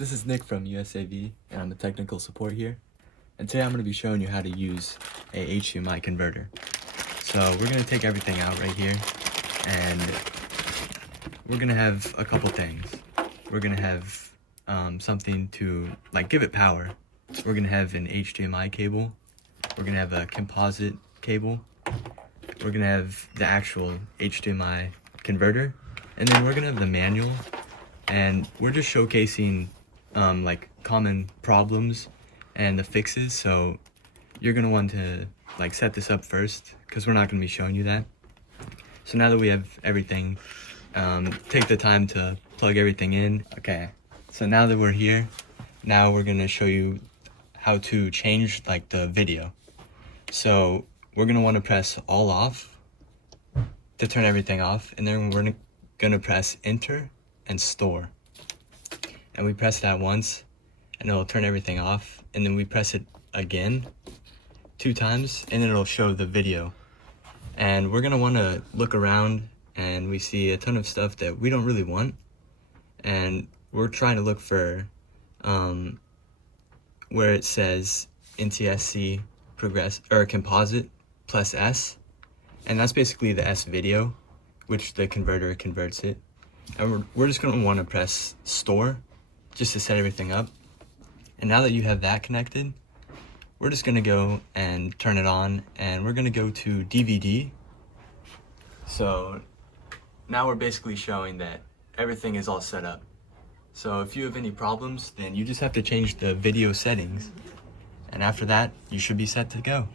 This is Nick from USAV, and I'm a technical support here. And today I'm going to be showing you how to use a HDMI converter. So we're going to take everything out right here, and we're going to have a couple things. We're going to have something to give it power. We're going to have an HDMI cable. We're going to have a composite cable. We're going to have the actual HDMI converter, and then we're going to have the manual. And we're just showcasing common problems and the fixes. So you're gonna want to set this up first, because we're not gonna be showing you that. So now that we have everything, take the time to plug everything in. Okay, so now that we're here, now we're gonna show you how to change the video. So we're gonna want to press all off to turn everything off, and then we're gonna press enter and store. And we press that once and it'll turn everything off, and then we press it again 2 times and it'll show the video. And we're gonna want to look around, and we see a ton of stuff that we don't really want, and we're trying to look for where it says NTSC Composite plus S, and that's basically the S-Video, which the converter converts it. And we're just going to want to press store just to set everything up. And now that you have that connected, we're just going to go and turn it on, and we're going to go to DVD. So now we're basically showing that everything is all set up. So if you have any problems, then you just have to change the video settings, and after that you should be set to go.